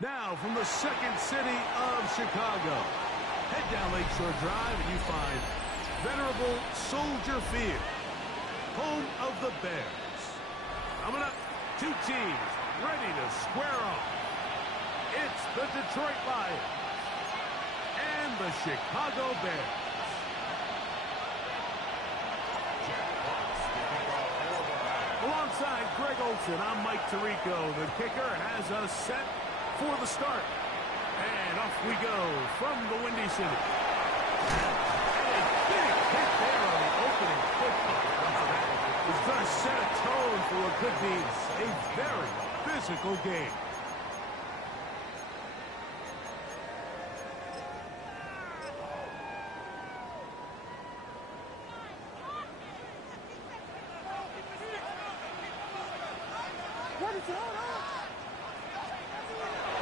Now, from the second city of Chicago, head down Lakeshore Drive and you find venerable Soldier Field, home of the Bears. Coming up, two teams ready to square off. It's the Detroit Lions and the Chicago Bears. Alongside Greg Olson, I'm Mike Tirico. The kicker has us set for the start. And off we go from the Windy City. And a big hit there on the opening kickoff. It's going to set a tone for what could be a very physical game.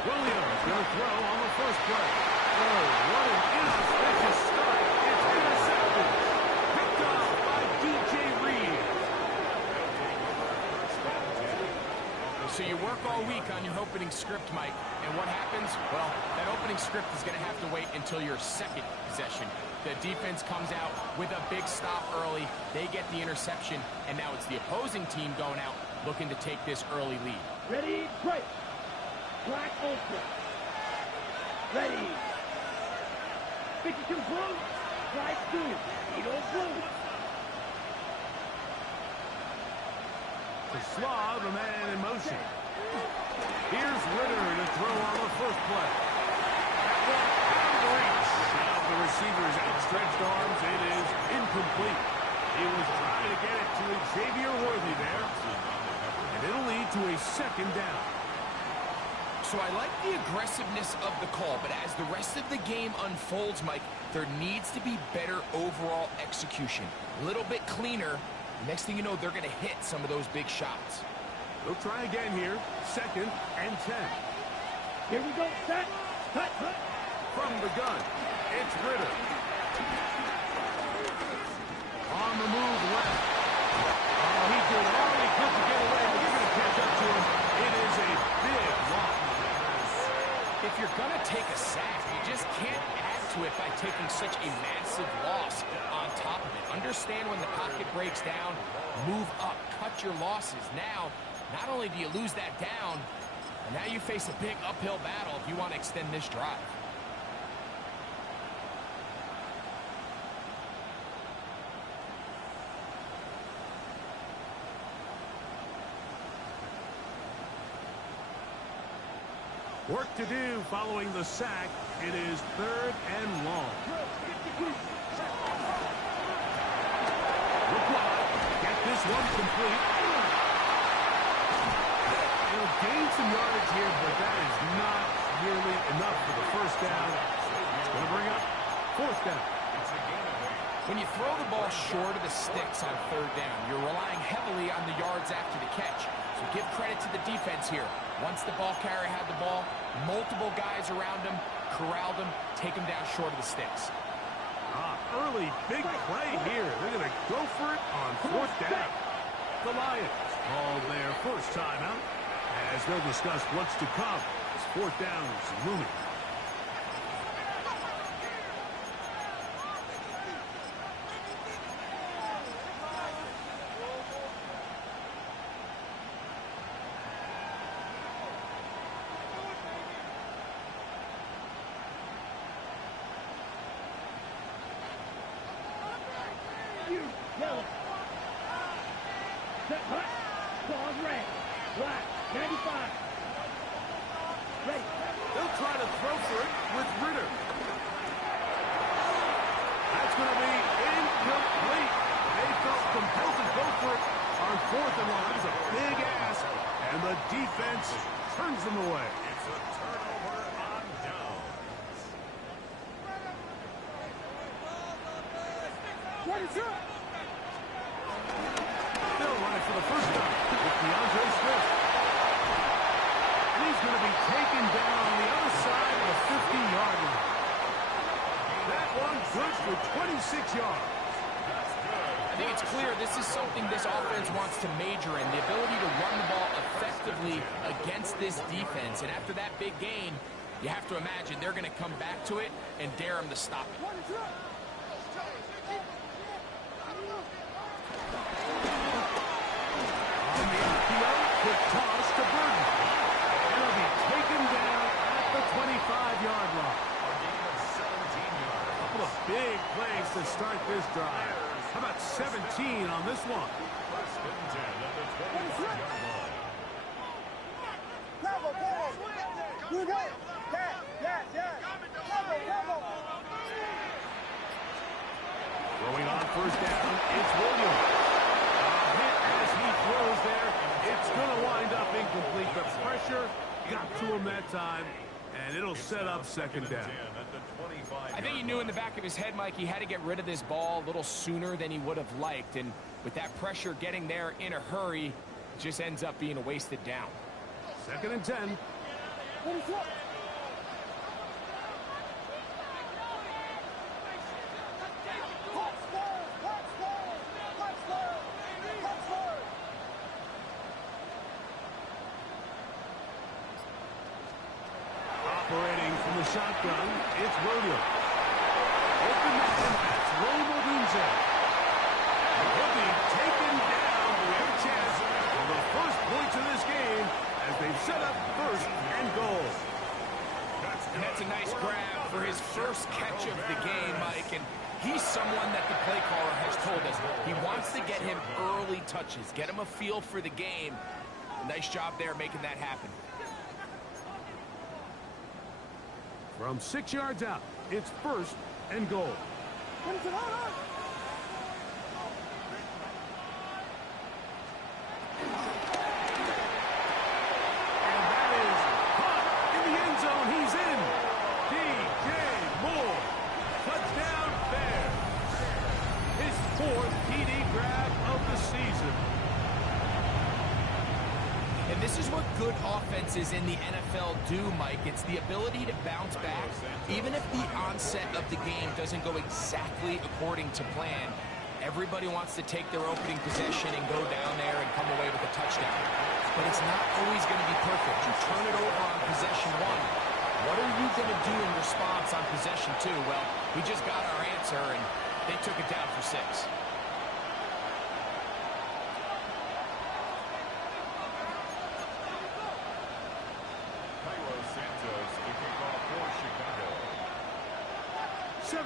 Williams going to throw on the first play. Oh, what an inauspicious start. It's intercepted. Picked off by DJ Reed. So you work all week on your opening script, Mike. And what happens? Well, that opening script is going to have to wait until your second possession. The defense comes out with a big stop early. They get the interception. And now it's the opposing team going out looking to take this early lead. Ready, break. Black open. Ready. 52 blue. Black blue. Eagle blue. To Slav, a man in motion. Here's Ritter to throw on the first play. That one out of reach. Now the receiver's outstretched arms. It is incomplete. He was trying to get it to Xavier Worthy there. And it'll lead to a second down. So I like the aggressiveness of the call, but as the rest of the game unfolds, Mike, there needs to be better overall execution. A little bit cleaner. Next thing you know, they're going to hit some of those big shots. They'll try again here. 2nd and 10. Here we go. Set. Cut. From the gun, it's Ritter. On the move left. Oh, he did all he could to get away, but you're going to catch up to him. It is a big loss. If you're going to take a sack, you just can't add to it by taking such a massive loss on top of it. Understand when the pocket breaks down, move up, cut your losses. Now, not only do you lose that down, but now you face a big uphill battle if you want to extend this drive. Work to do following the sack. It is 3rd and long. Look wide. Get this one complete. He'll gain some yardage here, but that is not nearly enough for the first down. It's going to bring up 4th down. When you throw the ball short of the sticks on 3rd down, you're relying heavily on the yards after the catch. So give credit to the defense here. Once the ball carrier had the ball, multiple guys around him, corralled him, take him down short of the sticks. Early big play here. They're going to go for it on 4th down. The Lions called their first timeout as they'll discuss what's to come as 4th down is looming. Yellow. Set hot. Ball red. Black. 95. Ready. They'll try to throw for it with Ritter. That's going to be incomplete. They felt compelled to go for it on 4th and long. That was a big ask, and the defense turns them away. It's a turnover on downs. What is up? Still running for the first time with DeAndre Swift. And he's going to be taken down on the other side of the 50-yard line. That one good for 26 yards. I think think it's clear this is something this offense wants to major in, the ability to run the ball effectively against this defense. And after that big gain, you have to imagine they're going to come back to it and dare him to stop it. On the RPO, quick toss to Burton. And he'll be taken down at the 25-yard line. A couple of big plays to start this drive. How about 17 on this one? Throwing on first down, it's Williams. A hit as he throws there. It's going to wind up incomplete. The pressure got to him that time, and it'll set up second down. I think he knew in the back of his head, Mike, he had to get rid of this ball a little sooner than he would have liked. And with that pressure getting there in a hurry, it just ends up being a wasted down. 2nd and 10. Operating from the shotgun, it's Williams. Open man, that's Romo Dunze. He'll be taken down. We have a chance for the first points of this game as they set up 1st and goal. And that's a nice grab for his first catch of the game, Mike. And he's someone that the play caller has told us he wants to get him early touches, get him a feel for the game. Nice job there making that happen. From 6 yards out, it's 1st and goal. And that is caught in the end zone. He's in. DJ Moore. Touchdown Bears. His 4th TD grab of the season. And this is what good offenses in the NFL do, Mike. It's the ability to bounce back, even if the onset of the game doesn't go exactly according to plan. Everybody wants to take their opening possession and go down there and come away with a touchdown. But it's not always going to be perfect. You turn it over on possession 1. What are you going to do in response on possession 2? Well, we just got our answer, and they took it down for 6.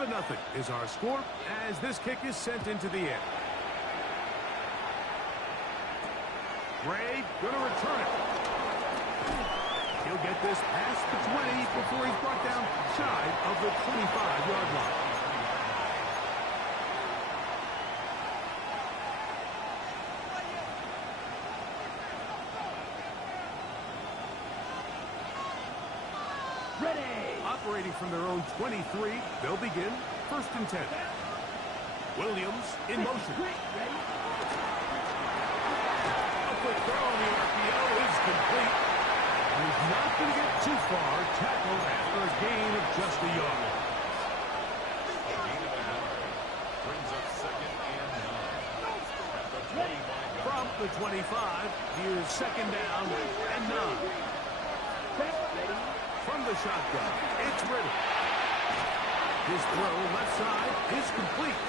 Nothing is our score as this kick is sent into the air. Gray going to return it. He'll get this past the 20 before he's brought down shy of the 25-yard line. Operating from their own 23, they'll begin 1st and 10. Williams in motion. A quick throw on the RPO is complete. He's not going to get too far. Tackled after a gain of just a yard. Brings up 2nd and 9. From the 25, here's 2nd down and 9. From the shotgun, it's Ritter. His throw left side is complete.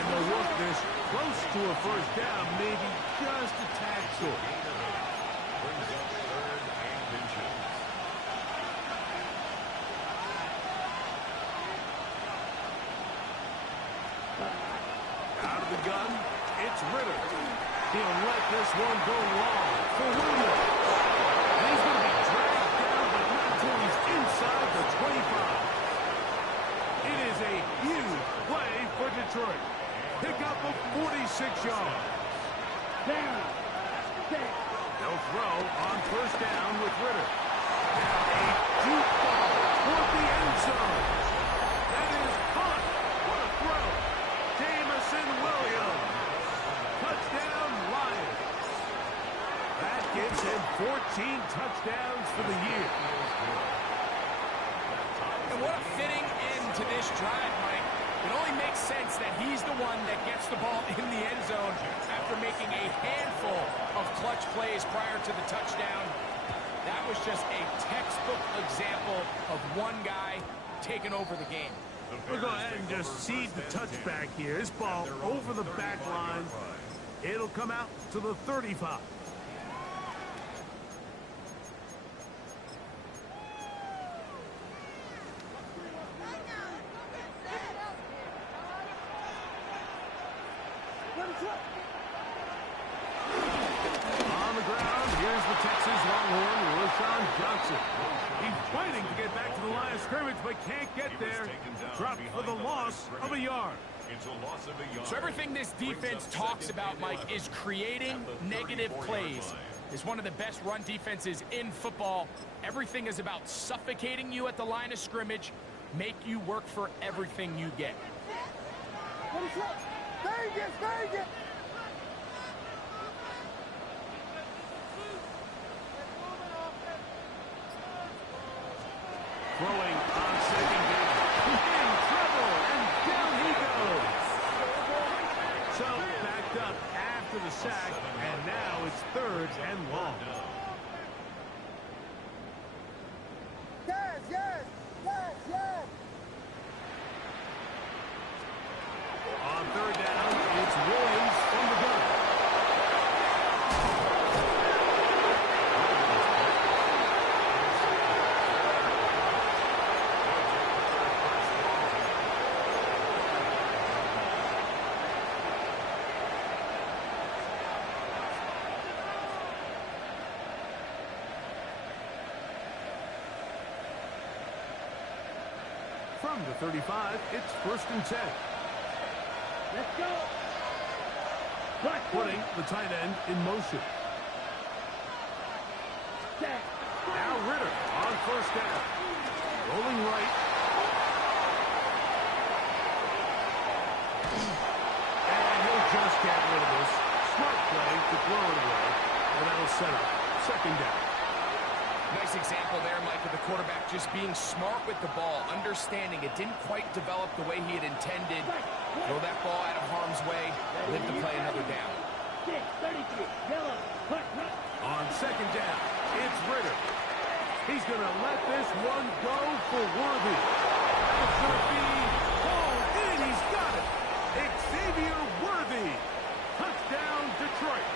And they'll work this close to a 1st down, maybe just a tad short. Brings up 3rd and inches. Out of the gun, it's Ritter. He'll let this one go long for Williams. And he's going to be dragged down, but not until he's inside the 25. It is a huge play for Detroit. Pick up of 46 yards. Down. They'll throw on 1st down with Ritter. Now a deep ball toward the end zone. That is caught. What a throw. Jamison Williams. Touchdown Lions. That gives him 14 touchdowns for the year. And what a fitting end to this drive, Mike. It only makes sense that he's the one that gets puts the ball in the end zone after making a handful of clutch plays prior to the touchdown. That was just a textbook example of one guy taking over the game. We'll go ahead and just cede the touchback here. This ball over the back line. It'll come out to the 35. On the ground, here's the Texas Longhorn, Rashawn Johnson. He's fighting to get back to the line of scrimmage, but can't get there. Dropped for the loss of a yard. So everything this defense talks about, Mike, is creating negative plays. It's one of the best run defenses in football. Everything is about suffocating you at the line of scrimmage, make you work for everything you get. Vegas! Throwing on second down. In trouble, and down he goes. So backed up after the sack, and now it's 3rd and long. Yes! On 3rd down, it's Williams from the gun. From the 35, it's 1st and 10. Let's go! Putting the tight end in motion. Set. Now Ritter on 1st down. Rolling right. And he'll just get rid of this. Smart play to throw it away. And that'll set up 2nd down. Nice example there, Mike, of the quarterback just being smart with the ball, understanding it didn't quite develop the way he had intended. Throw that ball out of harm's way, live to play another down. 6:33, yellow, punt. On 2nd down, it's Ritter. He's going to let this one go for Worthy. It's going to be hauled in. He's got it. Xavier Worthy. Touchdown, Detroit.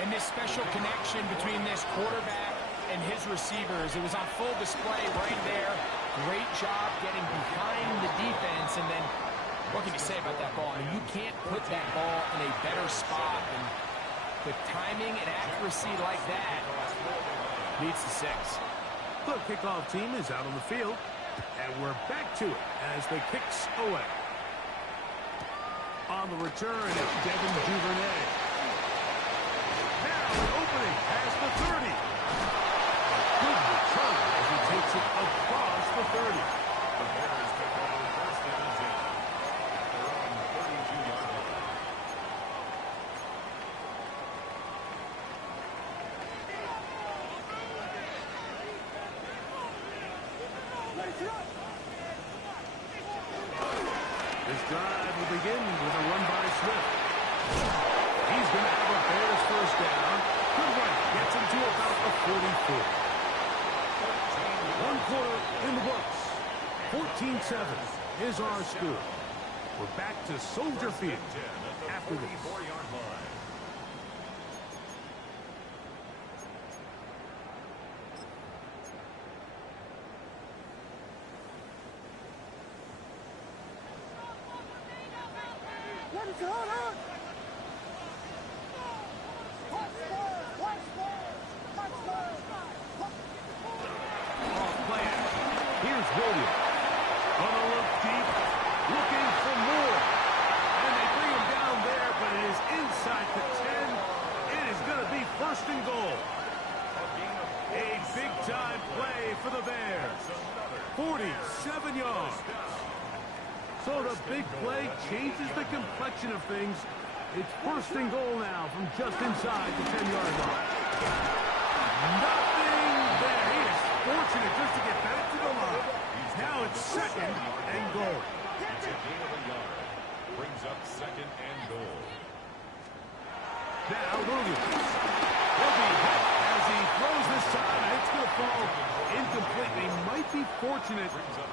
And this special connection between this quarterback and his receivers, it was on full display right there. Great job getting behind the defense. And then, what can you say about that ball? I mean, you can't put that ball in a better spot. And with timing and accuracy like that, leads to 6. The kickoff team is out on the field. And we're back to it as the kicks away. On the return, it's Devin Duvernay. Opening past the 30. Good return as he takes it across the 30. The Bears take over 1st and 10. They're on the 32-yard line. This drive will begin with a run by Swift. He's going to have a Bears 1st down. Good run. Gets him to about the 44. 1 quarter in the books. 14-7 is our score. We're back to Soldier Field after this. 44-yard line. Here's Williams. Gonna look deep, looking for more. And they bring him down there, but it is inside the 10. It is going to be 1st and goal. A big-time play for the Bears. 47 yards. So the big play changes the complexion of things. It's 1st and goal now from just inside the 10-yard line. Nothing there. He is fortunate just to get back to the line. Now it's 2nd and goal. It's a gain of a yard. Now Williams. He'll be hit as he throws this time, and it's going to fall incomplete. They might be fortunate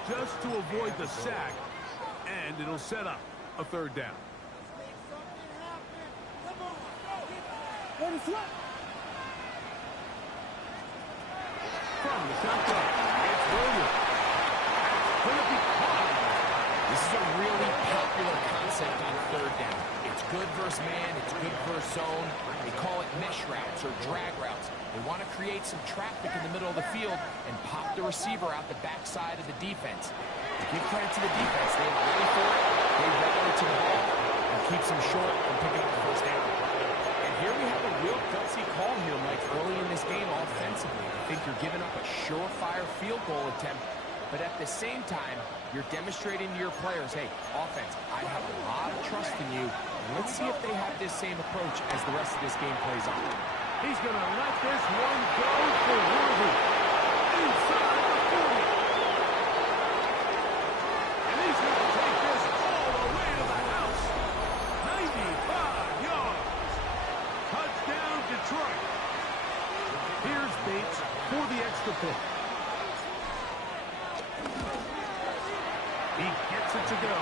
just to avoid the sack, and it'll set up a third down. From the shotgun, it's Williams. Going to be caught. This is a really popular concept on third down. It's good versus man, it's good versus zone. They call it mesh routes or drag routes. They want to create some traffic in the middle of the field and pop the receiver out the backside of the defense. To give credit to the defense, they were ready for it. They rallied to the ball and keeps them short from picking up the first down. And here we have a real gutsy call here, Mike, early in this game offensively. I think you're giving up a surefire field goal attempt, but at the same time, you're demonstrating to your players, hey, offense, I have a lot of trust in you. Let's see if they have this same approach as the rest of this game plays on. He's going to let this one go for Worthy. Inside the 40. And he's going to take this all the way to the house. 95 yards. Touchdown, Detroit. Here's Bates for the extra point. He gets it to go,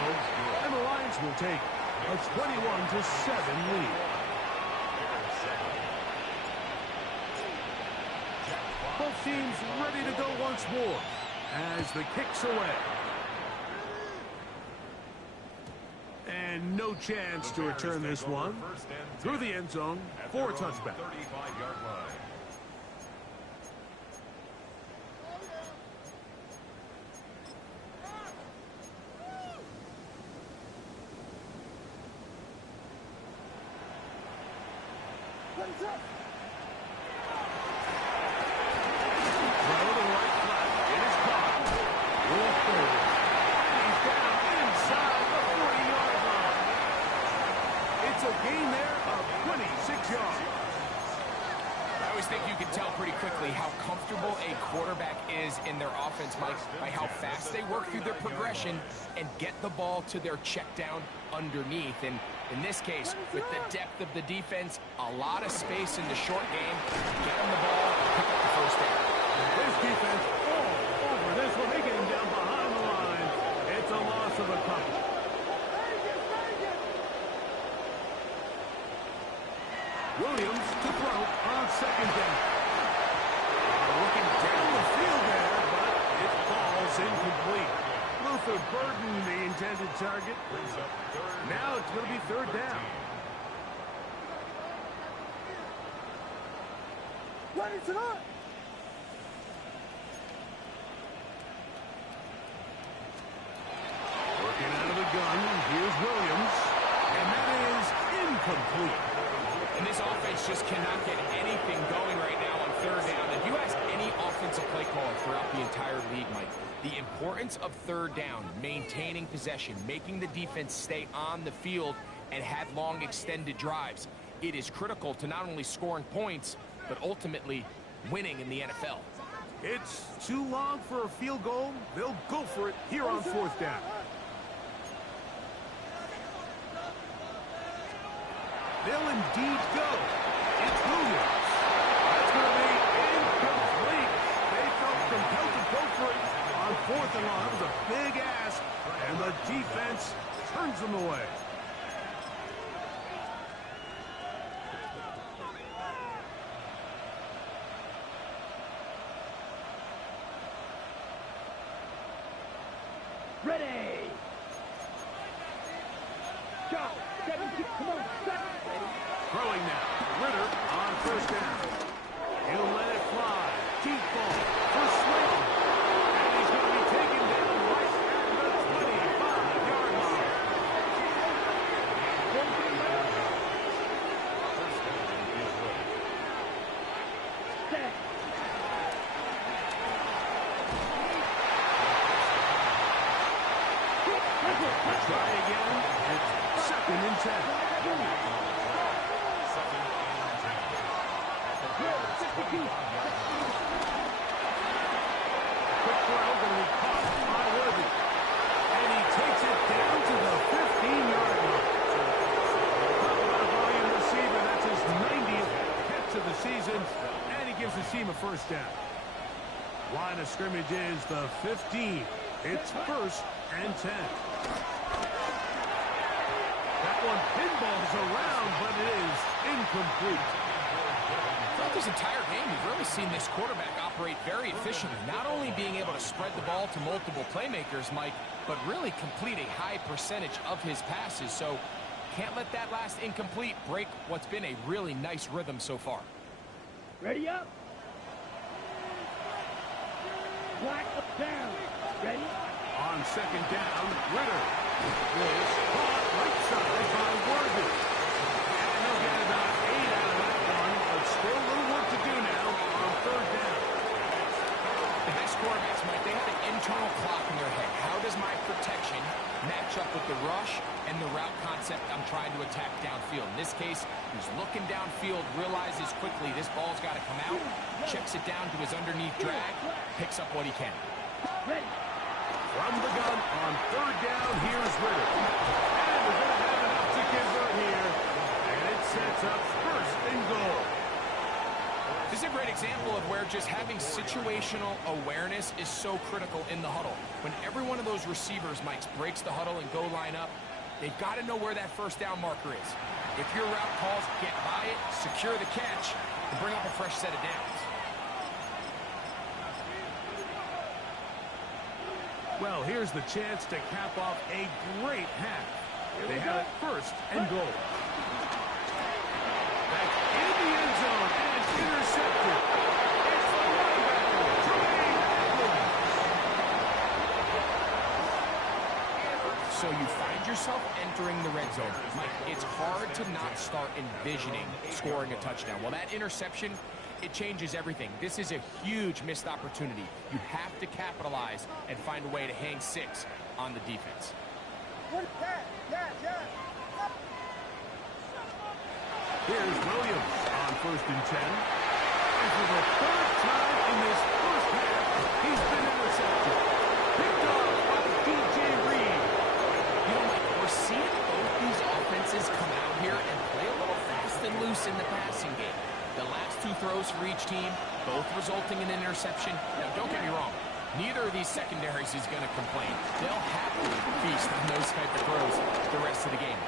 and the Lions will take a 21-7 lead. Both teams ready to go once more as the kick's away. And no chance to return this one through the end zone for a touchback. 35-yard line. It's a gain there of 26 yards. I always think you can tell pretty quickly how comfortable a quarterback is in their offense, Mike, by how fast they work through their progression and get the ball to their check down underneath. And in this case, with the depth of the defense, a lot of space in the short game, get them the ball, pick up the first down. This defense all over this one. They get him down behind the line. It's a loss of a couple. Williams to throw on second down. Looking down the field there, but it falls incomplete. Luther Burden, the intended target. Now it's going to be third down. What is it on? Working out of the gun, here's Williams. And that is incomplete. And this offense just cannot get anything going right now on third down. If you ask any offensive play caller throughout the entire league, Mike, the importance of third down, maintaining possession, making the defense stay on the field and have long extended drives, it is critical to not only scoring points, but ultimately winning in the NFL. It's too long for a field goal. They'll go for it here on fourth down. They'll indeed go. It's Williams. That's going to be incomplete. They felt compelled to go for it on fourth and long. It was a big ask, and the defense turns them away. Ready. Go. 17. Come on. Throwing now. Ritter on first down. He'll let it fly. Deep ball for Slayton. And he's going to be taken down right at the 25-yard line. Set. Try again. It's second and 10. Quick throw, going to be caught by Worthy. And he takes it down to the 15-yard line. Talk about a volume receiver. That's his down. Line of scrimmage is the 15. It's 1st and 10. That one pinballs around, but it is incomplete. Throughout this entire game, we've really seen this quarterback operate very efficiently, not only being able to spread the ball to multiple playmakers, Mike, but really complete a high percentage of his passes. So can't let that last incomplete break what's been a really nice rhythm so far. Ready up. Black up down. Ready? On 2nd down, Ritter. This caught right side by Worthy. And they'll get about 8 out of that one, but still a little work to do now on 3rd down. The best quarterbacks, Mike, they have an internal clock in their head. How does my protection match up with the rush and the route concept I'm trying to attack downfield? In this case, he's looking downfield, realizes quickly this ball's got to come out, checks it down to his underneath drag, picks up what he can. Ready. From the gun on 3rd down, here's Ritter. And they're going to have enough to convert here. And it sets up 1st and goal. This is a great example of where just having situational awareness is so critical in the huddle. When every one of those receivers, Mike, breaks the huddle and go line up, they've got to know where that 1st down marker is. If your route calls, get by it, secure the catch, and bring up a fresh set of downs. Well, here's the chance to cap off a great half. They have it 1st and goal. That's in the end zone and intercepted. It's the linebacker, Tremaine Edmonds. So you find yourself entering the red zone. Mike, it's hard to not start envisioning scoring a touchdown. Well, that interception, it changes everything. This is a huge missed opportunity. You have to capitalize and find a way to hang 6 on the defense. Here's Williams on 1st and 10. And for the 3rd time in this 1st half, he's been intercepted. Picked off by DJ Reed. You know, Mike, we're seeing both these offenses come out here and play a little fast and loose in the passing game. The last 2 throws for each team, both resulting in an interception. Now, don't get me wrong. Neither of these secondaries is going to complain. They'll happily feast on those type of throws the rest of the game.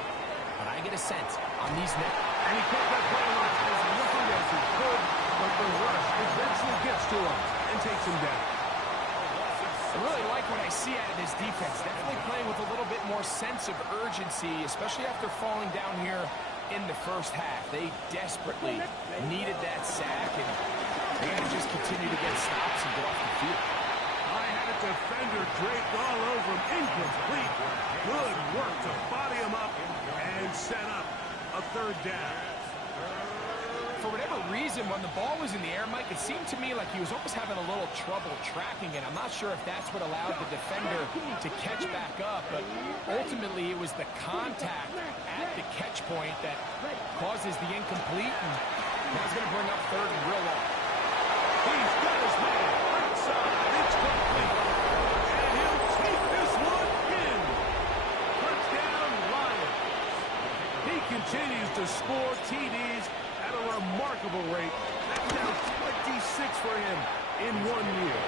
But I get a sense on these next... And he kept that play on as looking as he could, but the rush eventually gets to him and takes him down. I really like what I see out of this defense. Definitely playing with a little bit more sense of urgency, especially after falling down here in the 1st half. They desperately needed that sack, and they got to just continue to get stops and get off the field. I had a defender draped all over him, incomplete. Good work to body him up and set up a 3rd down. For whatever reason, when the ball was in the air, Mike, it seemed to me like he was almost having a little trouble tracking it. I'm not sure if that's what allowed the defender to catch back up, but ultimately it was the contact at the catch point that causes the incomplete, and that's going to bring up 3rd and real long. He's got his man right side. It's complete. And he'll take this one in. Touchdown, Lions. He continues to score TDs at a remarkable rate. That's now 26 for him in 1 year.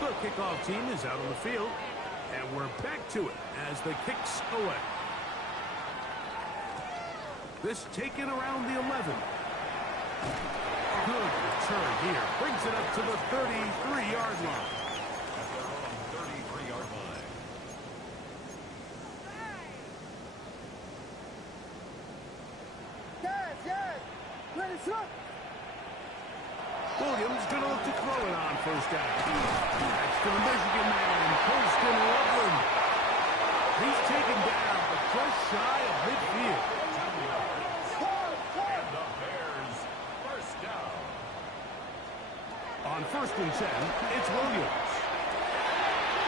The kickoff team is out on the field, and we're back to it as the kicks away. This taken around the 11. Good return here. Brings it up to the 33-yard line. At their own 33-yard line. Guys, ready, set. Williams going to look to throw it on 1st down. That's to the Michigan man, Colston Loveland. He's taken down, but just shy of midfield. And the Bears, 1st down. On 1st and 10, it's Williams.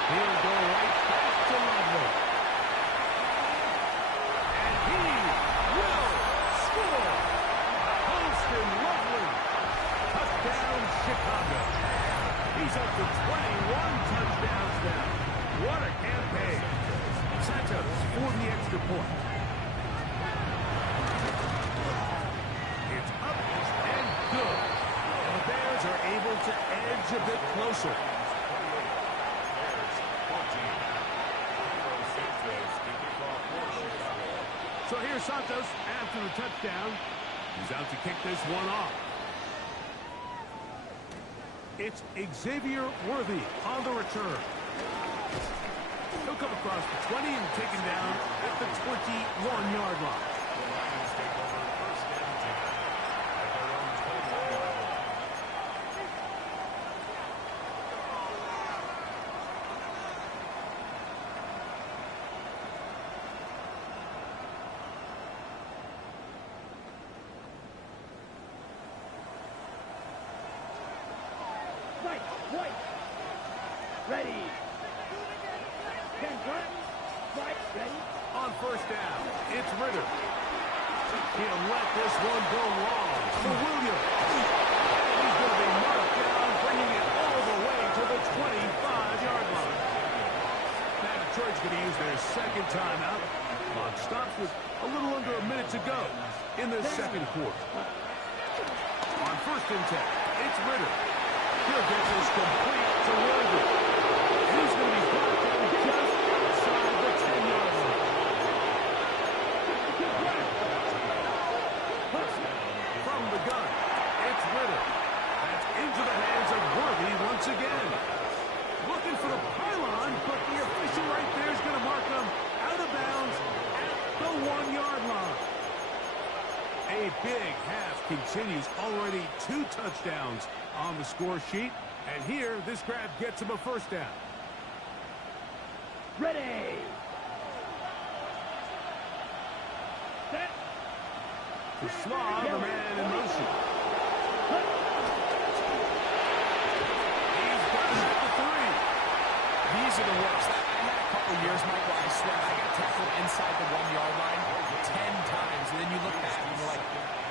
He'll go right back to Loveland. And he will score. Colston Loveland. Touchdown, Chicago. He's up to 21 touchdowns now. What a campaign. Santos for the extra point. It's up and good. And the Bears are able to edge a bit closer. So here's Santos after the touchdown. He's out to kick this one off. It's Xavier Worthy on the return. He'll come across the 20 and taken down at the 21-yard line. White. Ready. 10 front. White. Ready. On first down, it's Ritter. He'll let this one go long for Williams. He's going to be marked down, bringing it all the way to the 25-yard line. Now Detroit's going to use their second timeout. Clock stops with a little under a minute to go in the second quarter. On first and 10, it's Ritter. He'll get this complete to Worthy. He's going to be brought down just outside the 10-yard line. From the gun, it's Ritter. That's into the hands of Worthy once again. Looking for the pylon, but the official right there is going to mark him out of bounds at the 1-yard line. A big half continues. Already 2 touchdowns on the score sheet. And here, this grab gets him a first down. Ready. Set. The Slav, a man in motion. He's got it at the 3. These are the worst. I had a couple years, Michael, I swear, I got tackled inside the 1-yard line 10 times, and then you look back and you're like,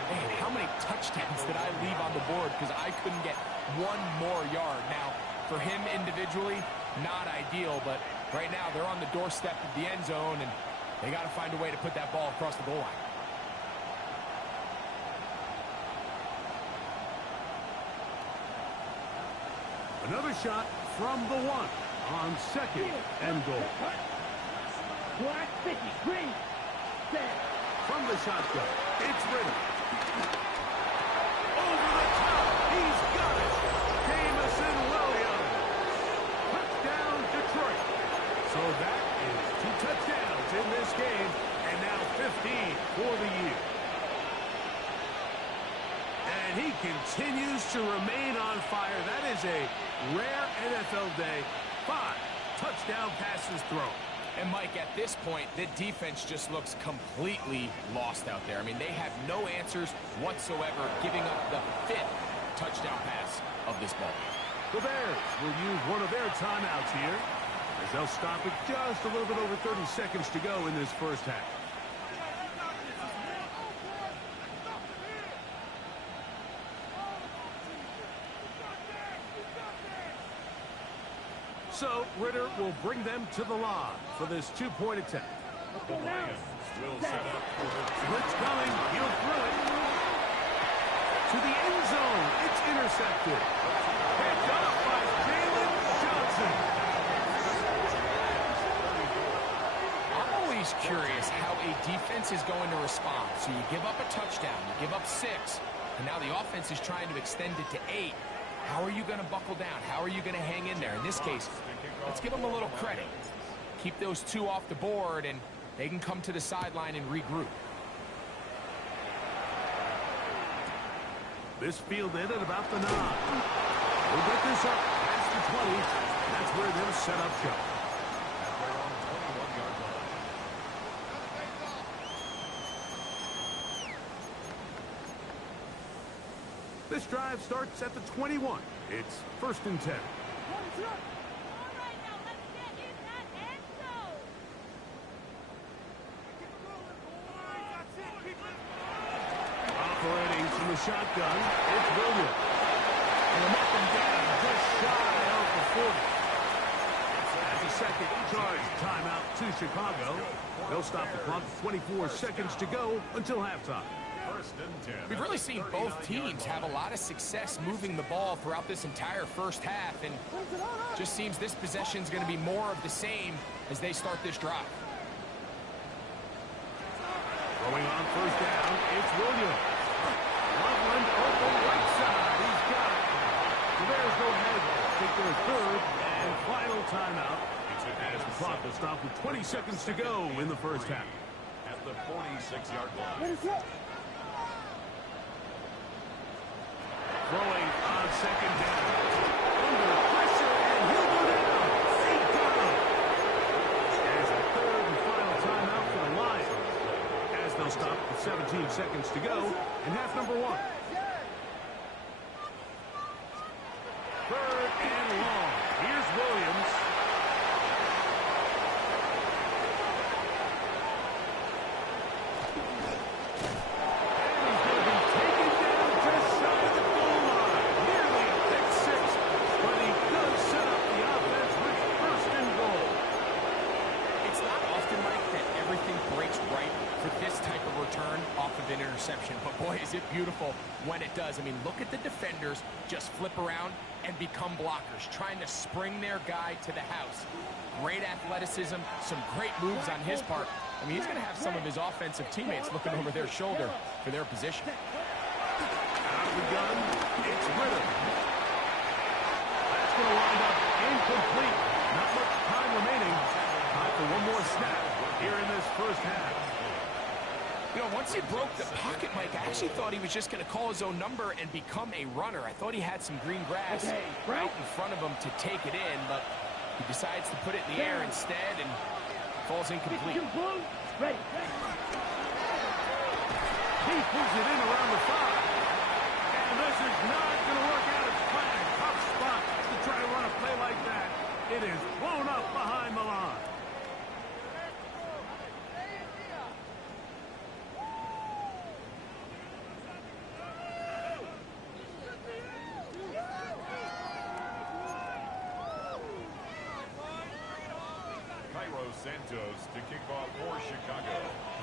man, how many touchdowns did I leave on the board because I couldn't get one more yard? Now, for him individually, not ideal, but right now they're on the doorstep of the end zone, and they got to find a way to put that ball across the goal line. Another shot from the 1 on second and goal. Black 50. Green. Set. From the shotgun, it's Ritter. Over the top, he's got it. Jamison Williams. Touchdown, Detroit. So that is 2 touchdowns in this game, and now 15 for the year. And he continues to remain on fire. That is a rare NFL day. 5 touchdown passes thrown. And, Mike, at this point, the defense just looks completely lost out there. I mean, they have no answers whatsoever, giving up the 5th touchdown pass of this ball. The Bears will use one of their timeouts here, as they'll stop it just a little bit over 30 seconds to go in this first half. So, Ritter will bring them to the line for this 2-point attempt. Will set up for Blitz coming. He'll throw it. To the end zone. It's intercepted. Picked up by Jalen Johnson. I'm always curious how a defense is going to respond. So you give up a touchdown, you give up 6, and now the offense is trying to extend it to 8. How are you going to buckle down? How are you going to hang in there? In this case, let's give them a little credit. Keep those 2 off the board, and they can come to the sideline and regroup. This fielded at about the 9. We'll get this up past the 20. That's where they'll set up shop. This drive starts at the 21. It's first and 10. Operating from the shotgun, it's Williams. And they'll knock him down just shy of the 40. That's a second charge timeout to Chicago. They'll stop the clock with 24 seconds to go until halftime. First and 10. We've really seen both teams have a lot of success moving the ball throughout this entire first half, and just seems this possession is going to be more of the same as they start this drive. Throwing on first down, it's Williams. Loveland open right side. He's got it. The Bears go ahead, take their third and final timeout. As the clock will stop with 20 seconds to go in the first half. At the 46-yard line. Throwing on second down. Under pressure, and he'll go down. He got him. As the third and final timeout for the Lions. As they'll stop with 17 seconds to go in half number one. Third and long. Here's Williams. Interception, but boy, is it beautiful when it does. I mean, look at the defenders just flip around and become blockers, trying to spring their guy to the house. Great athleticism, some great moves on his part. I mean, he's going to have some of his offensive teammates looking over their shoulder for their position. Out of the gun, it's Ritter. That's going to wind up incomplete. Not much time remaining. Time for one more snap here in this first half. You know, once he broke the pocket, Mike, I actually thought he was just going to call his own number and become a runner. I thought he had some green grass out in front of him to take it in, but he decides to put it in the air instead and falls incomplete. Ready. He pulls it in around the 5. And this is not going to work out as planned. Tough spot to try to run a play like that. It is blown up behind the line. Santos to kick off for Chicago.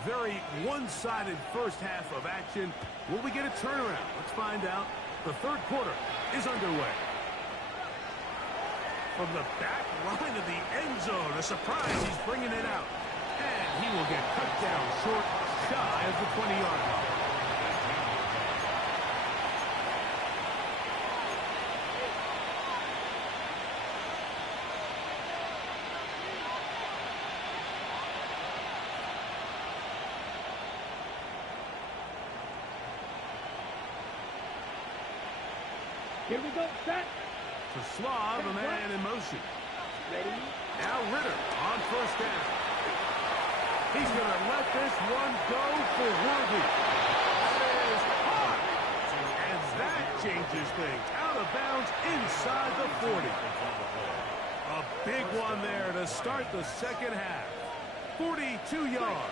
Very one-sided first half of action. Will we get a turnaround? Let's find out. The third quarter is underway. From the back line of the end zone, a surprise, he's bringing it out. And he will get cut down short, shy of the 20-yard line. Here we go, set. To Slav, a man in motion. Ready. Now Ritter on first down. He's going to let this one go for Worthy. That is hot. And that changes things. Out of bounds inside the 40. A big one there to start the second half. 42 yards.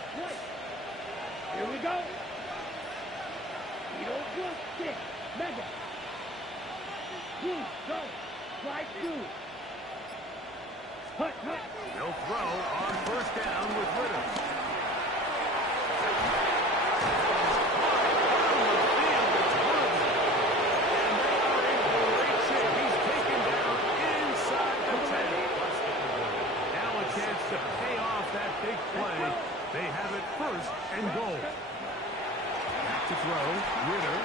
Here we go. Hero good stick. Mega. Go. Slide through. Hut. They'll throw on first down with Ritter. To pay off that big play, they have it first and goal. Back to throw, Ritter,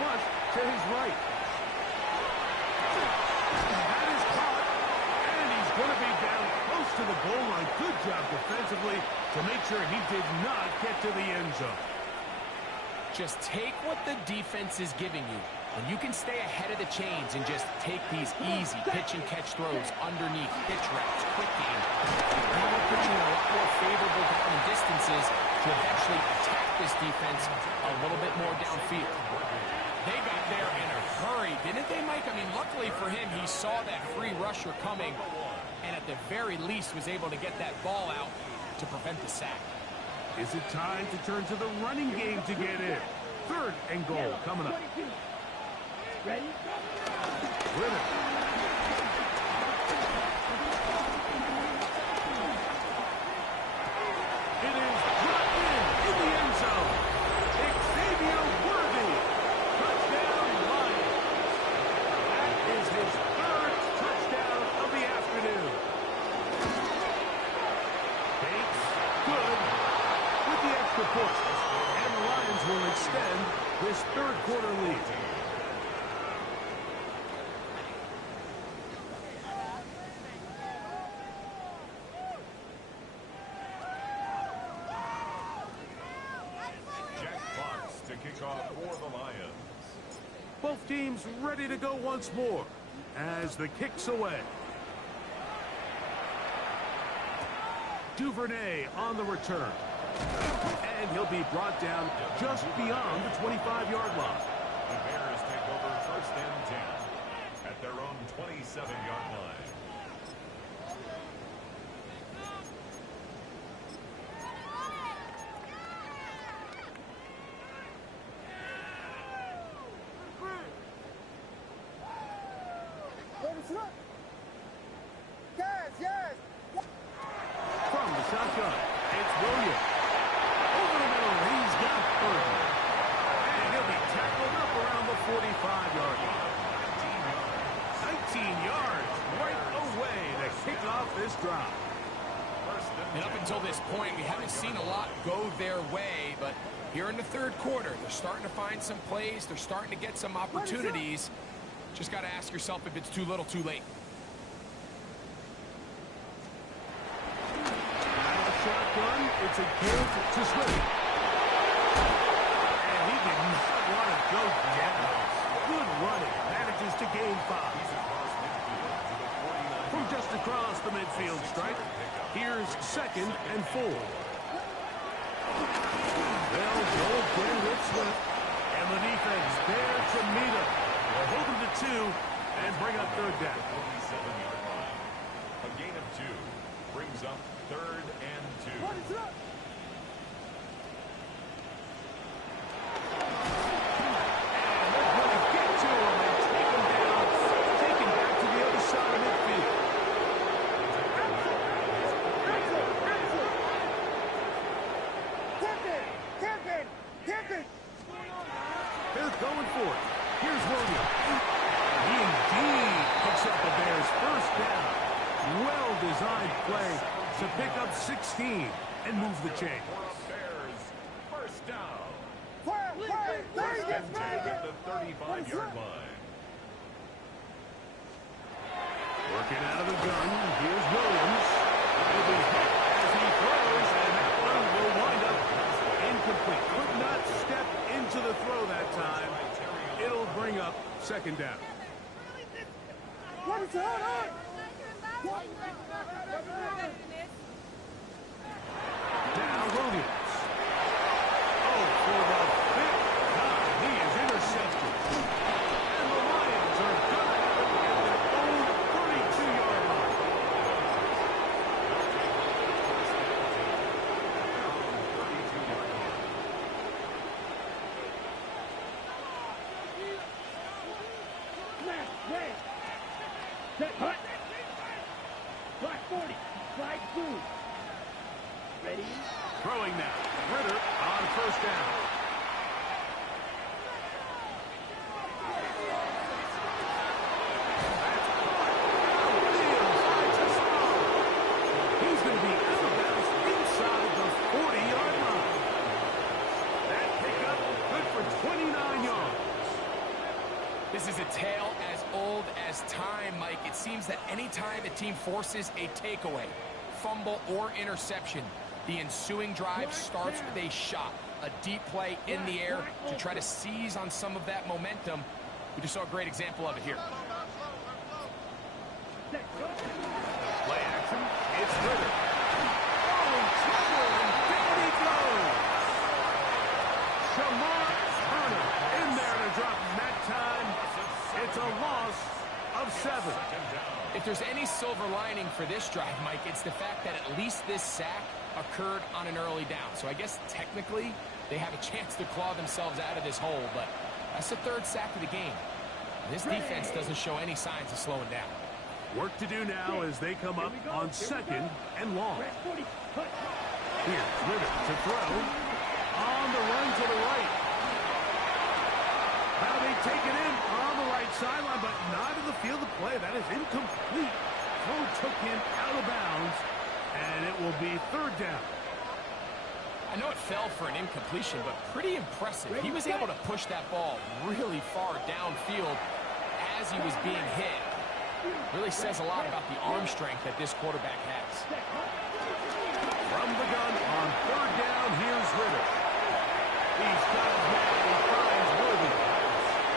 flush to his right. That is caught, and he's going to be down close to the goal line. Good job defensively to make sure he did not get to the end zone. Just take what the defense is giving you. And you can stay ahead of the chains and just take these easy pitch-and-catch throws underneath, pitch routes, quick game. And it will put you in a lot more favorable down and distances to eventually attack this defense a little bit more downfield. They got there in a hurry, didn't they, Mike? I mean, luckily for him, he saw that free rusher coming and at the very least was able to get that ball out to prevent the sack. Is it time to turn to the running game to get in? Third and goal coming up. Ready? Ritter. It is dropped in the end zone. Xavier Worthy. Touchdown, Lions. That is his third touchdown of the afternoon. Bates, good, with the extra point. And the Lions will extend this third quarter lead. For the Lions. Both teams ready to go once more as the kick's away. Duvernay on the return. And he'll be brought down just beyond the 25-yard line. The Bears take over 1st and 10 at their own 27-yard line. From the shotgun, it's Williams. Over the middle, he's got 30. And he'll be tackled up around the 45-yard line. 19 yards right away to kick off this drive. And up until this point, we haven't seen a lot go their way, but here in the third quarter, they're starting to find some plays. They're starting to get some opportunities. Just got to ask yourself if it's too little, too late. Shotgun, it's a give to Swift. And he did not want to go down. Good running. Manages to gain 5. From just across the midfield stripe, here's 2nd and 4. They'll go again with Swift. And the defense there to meet him. They'll hold him to 2 and bring up 3rd down. 47-yard line. A gain of 2 brings up 3rd and 2. And they're going to get to him and take him down. Take him back to the other side of midfield. They're going for it. Here's Williams. He indeed picks up the Bears' 1st down. Well-designed play to pick up 16 and move the chain. Bears 1st down. 1st and 10 at the 35-yard line. Working out of the gun. Here's Williams. He'll be hit as he throws, and that one will wind up incomplete. Could not step into the throw that time. It'll bring up 2nd down. Now Williams. Oh, for the 5th time, he is intercepted. And the Lions are going to have it at their own 32-yard line. Black 40. Flag 2. Ready? Throwing now. Ritter on 1st down. He's going to be out of bounds inside the 40-yard line. That pickup good for 29 yards. This is a tale as old as time, Mike. It seems that any time a team forces a takeaway, fumble, or interception, the ensuing drive starts with a shot, a deep play in the air to try to seize on some of that momentum. We just saw a great example of it here. Play action. It's Ritter. Oh, in trouble, and down he goes. Shamar Turner in there to drop him that time. It's a loss of 7. If there's any silver lining for this drive, Mike, it's the fact that at least this sack occurred on an early down. So I guess technically they have a chance to claw themselves out of this hole, but that's the 3rd sack of the game. And this defense doesn't show any signs of slowing down. Work to do now as they come up on 2nd and long. Here's Ritter to throw. On the run to the right. Now they take it in on the right sideline, but not in the field of play. That is incomplete. Throw took him out of bounds, and it will be third down. I know it fell for an incompletion, but pretty impressive. He was able to push that ball really far downfield as he was being hit. Really says a lot about the arm strength that this quarterback has. From the gun on third down, here's Ritter. He's got his man, he finds Worthy.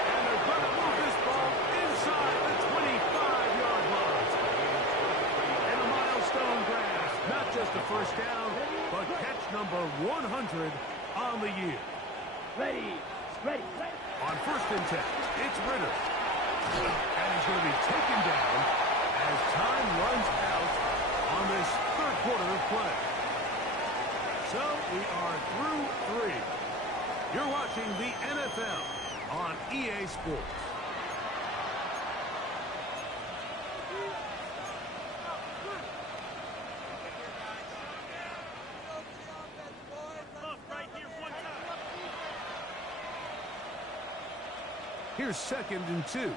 And they're going to move this ball inside the 25-yard line. And a milestone grab. Not just a first down, but catch number 100 on the year. Ready. On first and 10, it's Ritter. And he's going to be taken down as time runs out on this third quarter of play. So we are through 3. You're watching the NFL on EA Sports. Here's second and 2.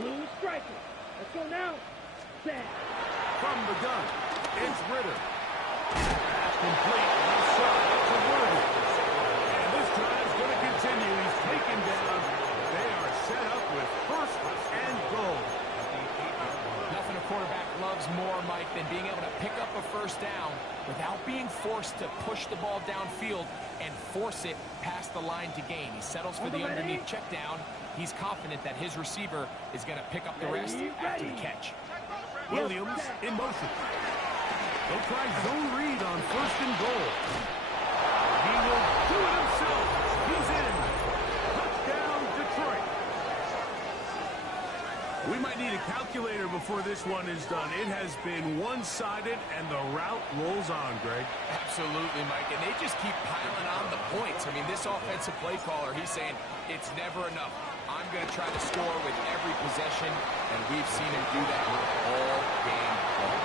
Blue striker. Let's go now. Set. From the gun, it's Ritter. Complete left side to Worthy. And this drive's going to continue. He's taken down. They are set up with first and goal. Nothing a quarterback loves more, Mike, than being able to pick up a first down without being forced to push the ball downfield and force it past the line to gain. He settles for the underneath check down. He's confident that his receiver is going to pick up the rest after the catch. Williams in motion. They'll try zone read on first and goal. He will do it himself. He's in. Touchdown, Detroit. We might need a calculator before this one is done. It has been one-sided, and the route rolls on, Greg. Absolutely, Mike, and they just keep piling on the points. I mean, this offensive play caller, he's saying it's never enough. I'm going to try to score with every possession, and we've seen him do that all game long.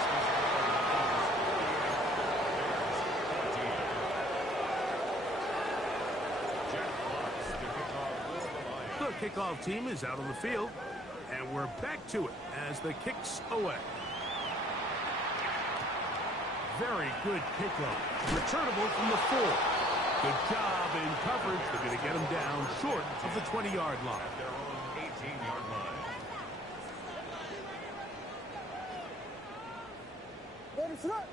The kickoff team is out on the field, and we're back to it as the kick's away. Very good kickoff. Returnable from the 4. Good job in coverage. They're going to get him down short of the 20-yard line. Their own 18-yard line. Quick slide.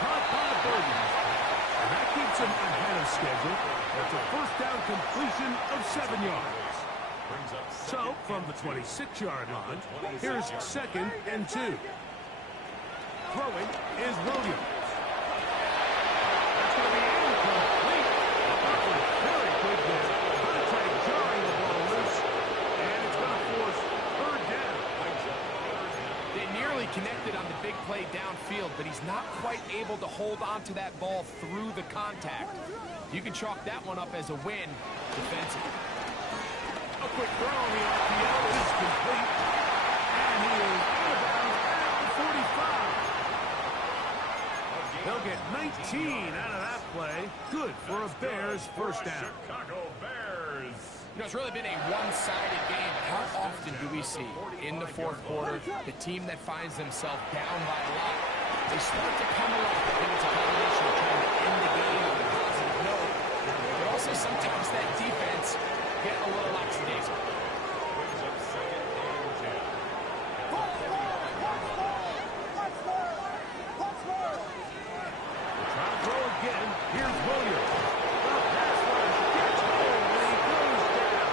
Caught by Burton. And that keeps him ahead of schedule. That's a first down completion of 7 yards. So, from the 26-yard line, here's second and 2. Throwing is Williams. That's going to be incomplete. That was very good there. Contact jarring the ball loose, and it's going to force third down. They nearly connected on the big play downfield, but he's not quite able to hold on to that ball through the contact. You can chalk that one up as a win defensively. A quick throw on the RPO is complete, and he is out of bounds at the 45. They'll get 19 out of that play. Good for a Bears first down. Chicago Bears. You know, it's really been a one-sided game. How often do we see in the fourth quarter the team that finds themselves down by a lot, they start to come alive? I think it's a combination of trying to end the game on a positive note, but also sometimes that defense get a little lackadaisical. Brings up second and 10. Trying to throw again. Here's Williams. The pass rush gets home, and he goes down.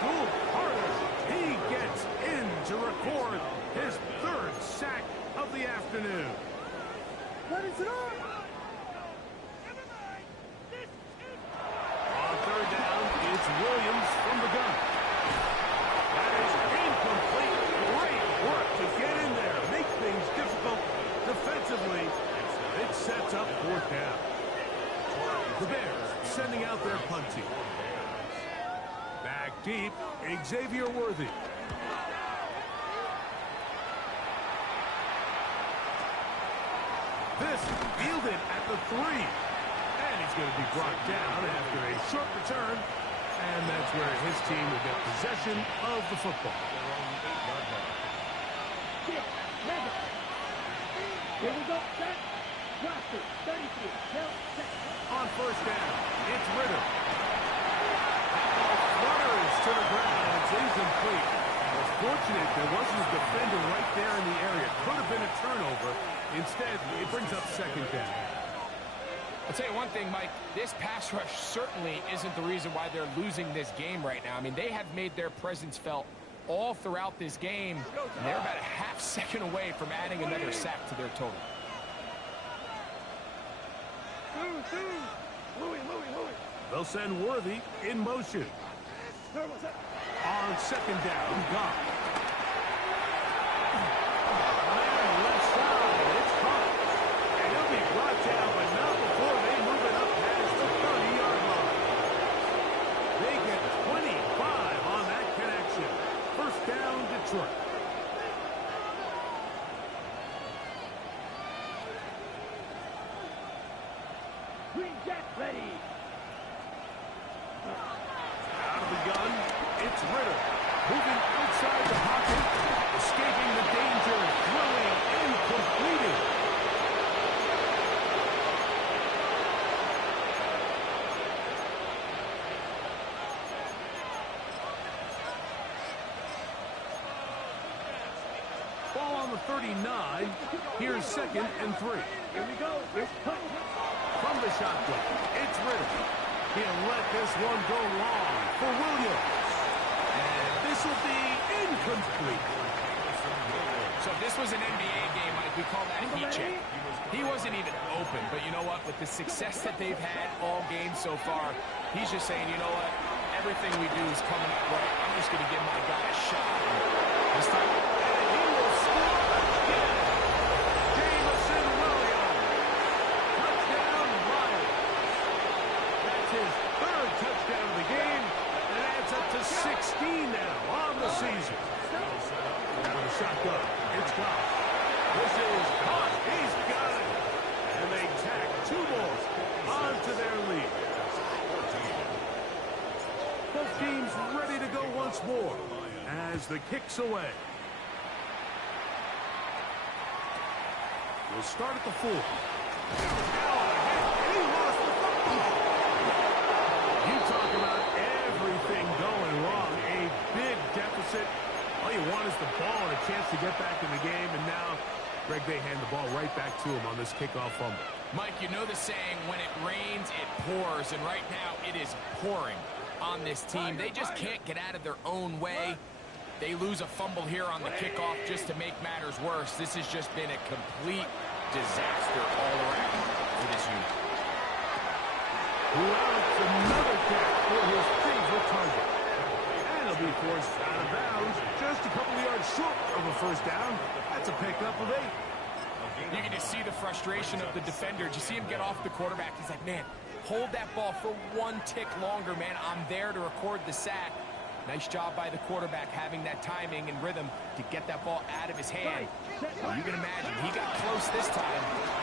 Dual Carter, he gets in to record his third sack of the afternoon. On third down, it's Williams from the gun. That is incomplete. Great work to get in there, make things difficult defensively. It sets up fourth down. The Bears sending out their punt team. Back deep, Xavier Worthy. This fielded at the 3. And he's going to be brought down after a short return. And that's where his team will get possession of the football. Here we go. Set. Roster. 33. Help. Set. On first down, it's Ritter. Flutters to the ground, and it's incomplete. It's fortunate there wasn't a defender right there in the area. Could have been a turnover. Instead, it brings up second down. I'll tell you one thing, Mike. This pass rush certainly isn't the reason why they're losing this game right now. I mean, they have made their presence felt all throughout this game, and they're about a half second away from adding another sack to their total. They'll send Worthy in motion. On second down, gone. And left side, it's caught. And he'll be brought down, but not before they move it up past the 30-yard line. They get 25 on that connection. First down, Detroit. Green Jack ready. Out of the gun, it's Ritter. Moving outside the pocket, escaping the danger, throwing and completed. Ball on the 39. Here's second and 3. Here we go. Here's cut. From the shotgun, it's Ritter. He'll let this one go long for Williams. And this will be incomplete. So if this was an NBA game, Mike, we call that heat check. He wasn't even open, but you know what? With the success that they've had all game so far, he's just saying, you know what? Everything we do is coming up right. I'm just going to give my guy a shot. This time, And he will score again. Jamison Williams. Touchdown, Lions. That's his third touchdown of the game. And adds up to 16 now on the season. Now the shotgun. It's gone. This is caught. He's got it. And they tack 2 more onto their lead. Both teams ready to go once more as the kick's away. We'll start at the 4. He lost the football. You talk about everything going wrong. A big deficit. All you want is the ball and a chance to get back in the game. And now, Greg, they hand the ball right back to him on this kickoff fumble. Mike, you know the saying, when it rains, it pours. And right now, it is pouring on this team. They just can't get out of their own way. They lose a fumble here on the kickoff just to make matters worse. This has just been a complete disaster all around for this unit. Rounds another catch for his favorite target. And he'll be forced out of bounds just a couple of yards short of a first down. That's a pickup of 8. You can just see the frustration of the defender. Did you see him get off the quarterback? He's like, man, hold that ball for 1 tick longer, man. I'm there to record the sack. Nice job by the quarterback having that timing and rhythm to get that ball out of his hand. Well, you can imagine, he got close this time.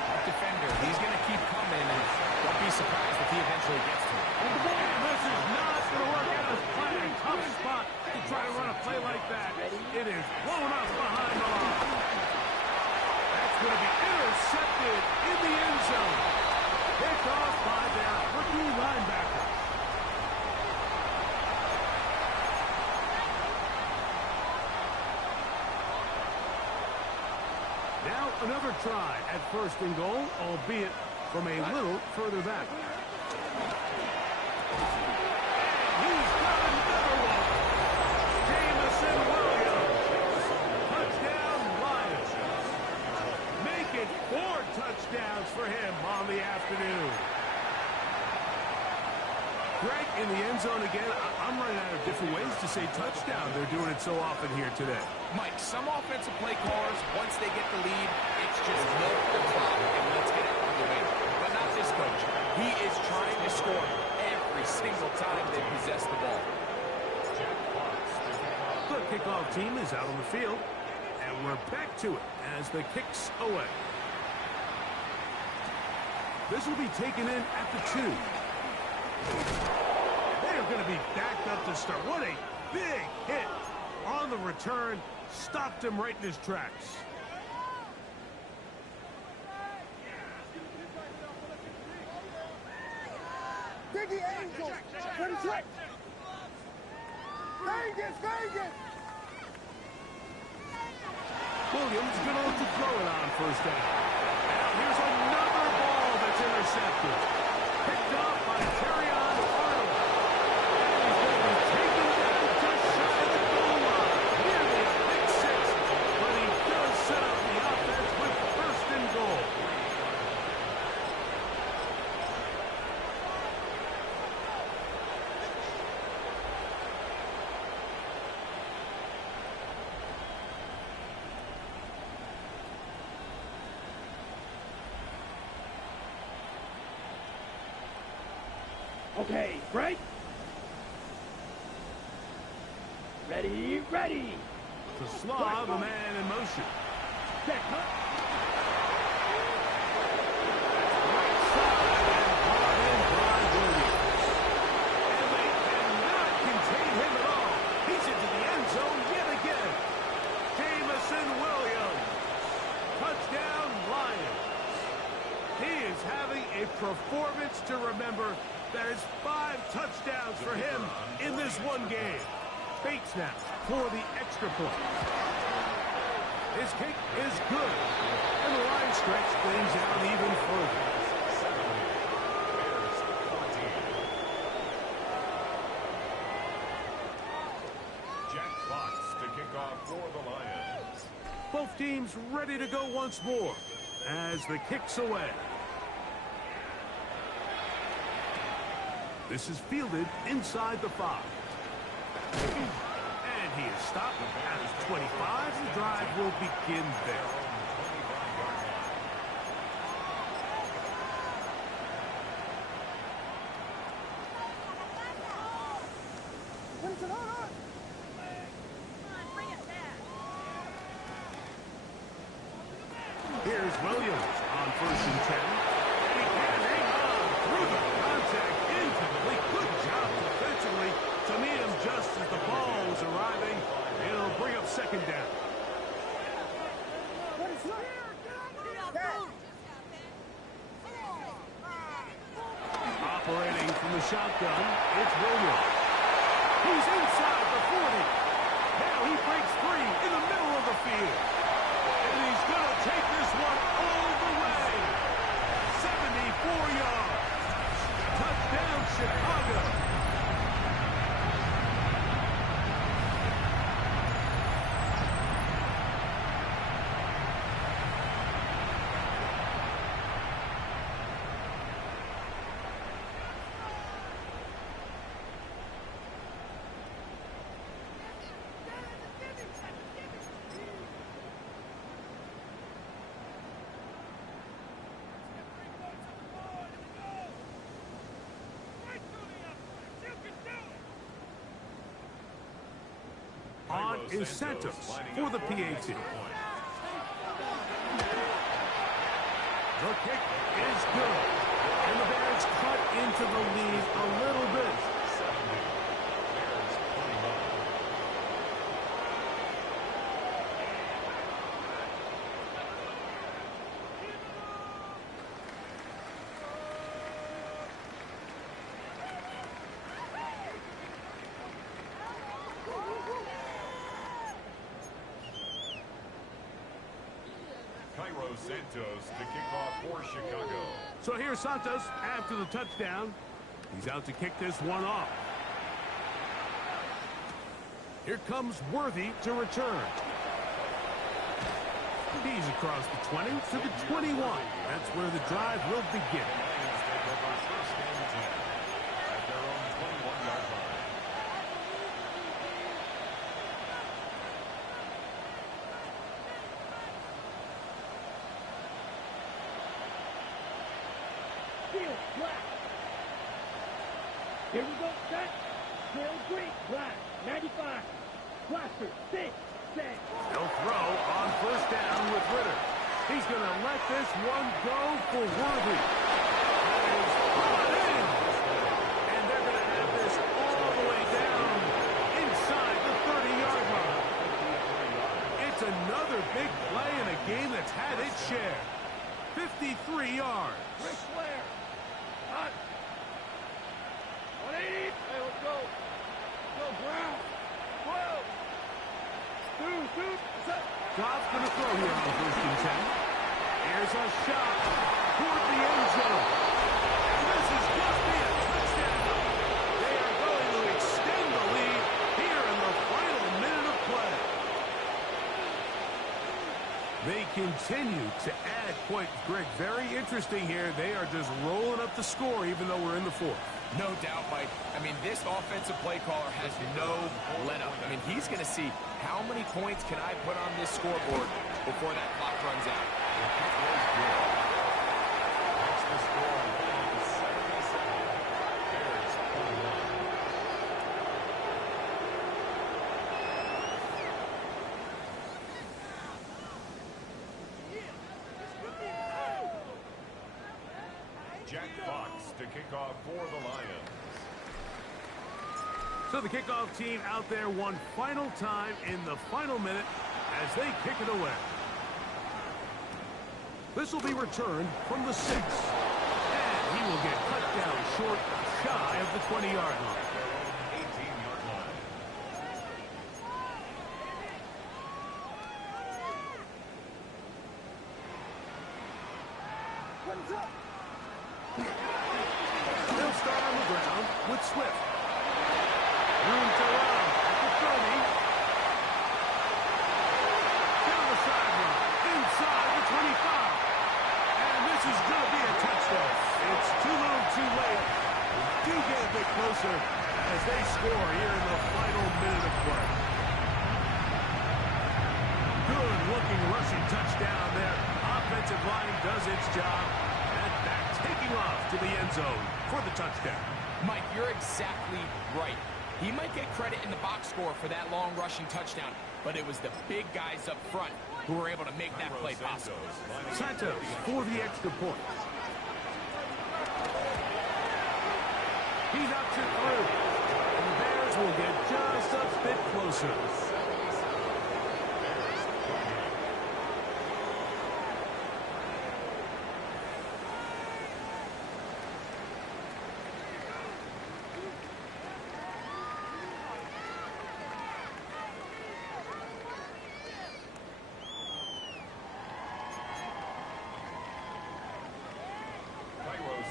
That defender, he's going to keep coming, and don't be surprised if he eventually gets to him. And this is not going to work out as planned. Tough spot to try to run a play like that. It is blown up behind the line. That's going to be intercepted in the end zone. Picked off by their rookie linebacker. Now another try at first and goal, albeit from a little further back. And he's got another one. Jamison Williams. Touchdown, Lions. Make it 4 touchdowns for him on the afternoon. Greg, in the end zone again, I'm running out of different ways to say touchdown. They're doing it so often here today. Mike, some offensive play callers, once they get the lead, it's just milk the clock and let's get out of the way. But not this coach. He is trying to score every single time they possess the ball. The kickoff team is out on the field, and we're back to it as the kick's away. This will be taken in at the 2. They're going to be backed up to start. What a big hit on the return. Stopped him right in his tracks. Biggie Angel. What is it? Vegas, Vegas. Williams going to look to throw it on first down. And here's another ball that's intercepted. Picked off by Terrion Arnold. And he's going to be taken down just shy of the goal line. Nearly a big 6. But he does set up the offense with first and goal. Okay, break. Ready, ready. To Slav, a man in motion. Set, huh? Right side and brought in by Williams. And they cannot contain him at all. He's into the end zone yet again. Jamison Williams. Touchdown, Lions. He is having a performance to remember. That is 5 touchdowns for him in this one game. Bates now for the extra point. His kick is good. And the Lions stretch things out even further. Jack Fox to kick off for the Lions. Both teams ready to go once more as the kick's away. This is fielded inside the 5. And he is stopped at his 25. The drive will begin there. Here's Williams on 1st and 10. And he can hang on through the contact. Incomplete. Good job defensively to meet him just as the ball was arriving. It'll bring up 2nd down. Operating from the shotgun, it's Williams. He's inside the 40. Now he breaks free in the middle of the field. And he's going to take this one all the way. 74 yards. Touchdown, Chicago. On is Santos for the PAT. The kick is good. And the Bears cut into the lead a little bit. Santos to kick off for Chicago. So here's Santos after the touchdown. He's out to kick this one off. Here comes Worthy to return. He's across the 20 to the 21. That's where the drive will begin. Lions take over 1st and 10 at their own 21-yard line. Here we go, set. Trail green, black, 95. Blaster, 6, set. They'll throw on 1st down with Ritter. He's going to let this one go for Worthy. share. 53 yards. Rick Flair. Hot. 180. Hey, let's go. Go, Brown. 12. Shoot. Set. Goff's going to throw here on 1st and 10. Here's a shot toward the end zone. And this is going to be a touchdown. They are going to extend the lead here in the final minute of play. They continue to add points. Greg, very interesting here. They are just rolling up the score even though we're in the 4th. No doubt, Mike. I mean, this offensive play caller has no let up. I mean, he's going to see how many points can I put on this scoreboard before that clock runs out. That's the score. 77. Bears 21. Jack Fox to kick off for the Lions. So the kickoff team out there one final time in the final minute as they kick it away. This will be returned from the 6. And he will get cut down short, shy of the 20-yard line. 18-yard line. They'll start on the ground with Swift. Room to run at the 30. Down the sideline, inside the 25. And this is going to be a touchdown. It's too little too late. We do get a bit closer as they score here in the final minute of play. Good-looking rushing touchdown there. Offensive line does its job. And back taking off to the end zone for the touchdown. Mike, you're exactly right. He might get credit in the box score for that long rushing touchdown, but it was the big guys up front who were able to make that play possible. Santos for the extra point. He knocks it through. And the Bears will get just a bit closer.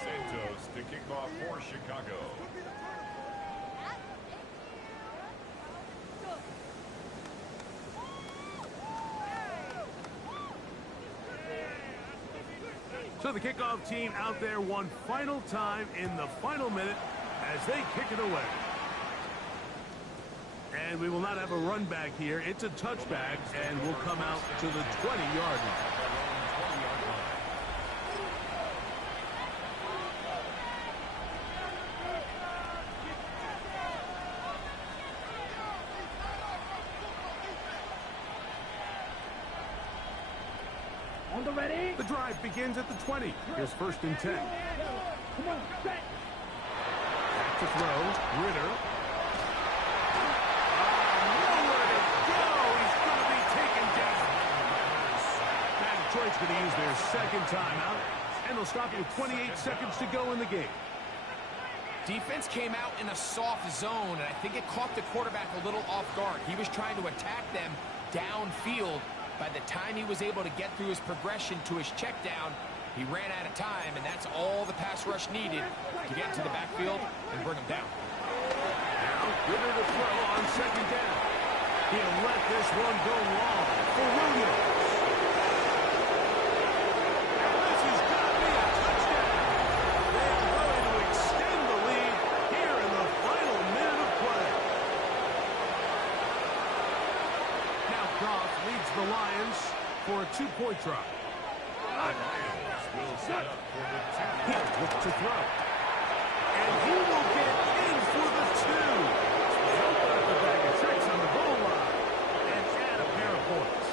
Santos to kick off for Chicago. So the kickoff team out there one final time in the final minute as they kick it away. And we will not have a run back here. It's a touchback and will come out to the 20-yard line. On the ready. The drive begins at the 20. Here's 1st and 10. Come on, set. Back to throw. Ritter. Nowhere to go. He's going to be taken down. Detroit's going to use their 2nd timeout, and they'll stop it with 28 seconds to go in the game. Defense came out in a soft zone, and I think it caught the quarterback a little off guard. He was trying to attack them downfield. By the time he was able to get through his progression to his check down, he ran out of time, and that's all the pass rush needed to get to the backfield and bring him down. Now, Ritter to throw on 2nd down. He'll let this one go long for Williams. And this is going to be a touchdown. They're going to extend the lead here in the final minute of play. Now Goff leads the Lions for a 2-point try. Lions will set up for the 2. He'll look to throw. And he will get in for the 2. He'll put up a bag of tricks on the goal line and add a pair of points.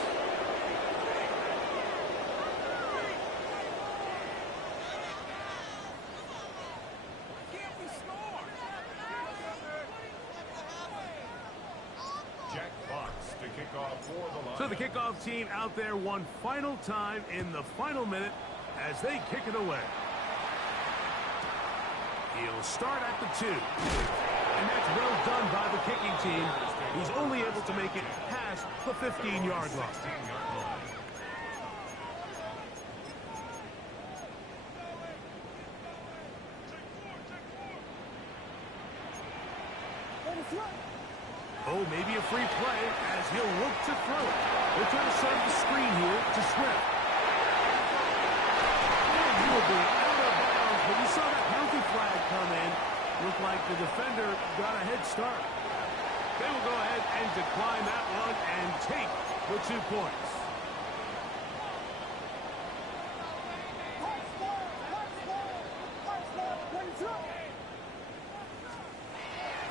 Jack Fox to kick off So the kickoff team out there one final time in the final minute as they kick it away. He'll start at the 2. And that's well done by the kicking team. He's only able to make it past the 15-yard line. Oh, maybe a free play as he'll look to throw it. They're trying to set the screen here to Swift. He will be out of bounds, but you saw that penalty flag come in. Looked like the defender got a head start. They will go ahead and decline that one and take the 2 points.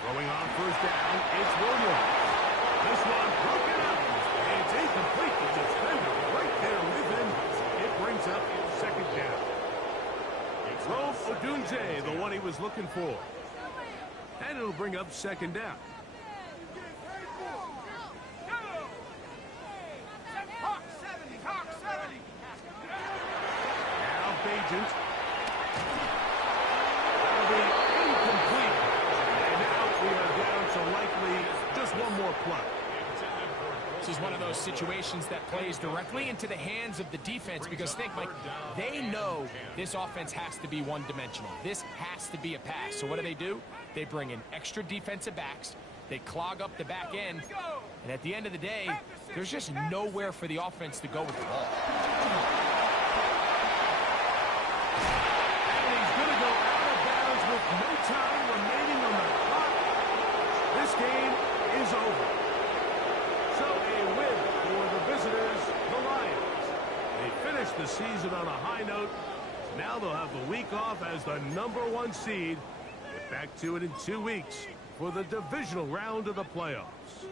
Throwing on first down, it's Williams. This one broken up. It's incomplete. The defender right there with him. It brings up second down. Rome Odunze, the one he was looking for. And it'll bring up second down. Now Bajent. That'll be incomplete. And now we are down to likely just one more play. This is one of those situations that plays directly into the hands of the defense because think, Mike, they know this offense has to be one-dimensional. This has to be a pass. So what do? They bring in extra defensive backs. They clog up the back end. And at the end of the day, there's just nowhere for the offense to go with the ball. And he's going to go out of bounds with no time remaining on the clock. This game is over. So a win for the visitors, the Lions. They finished the season on a high note. Now they'll have the week off as the #1 seed. Get back to it in 2 weeks for the divisional round of the playoffs.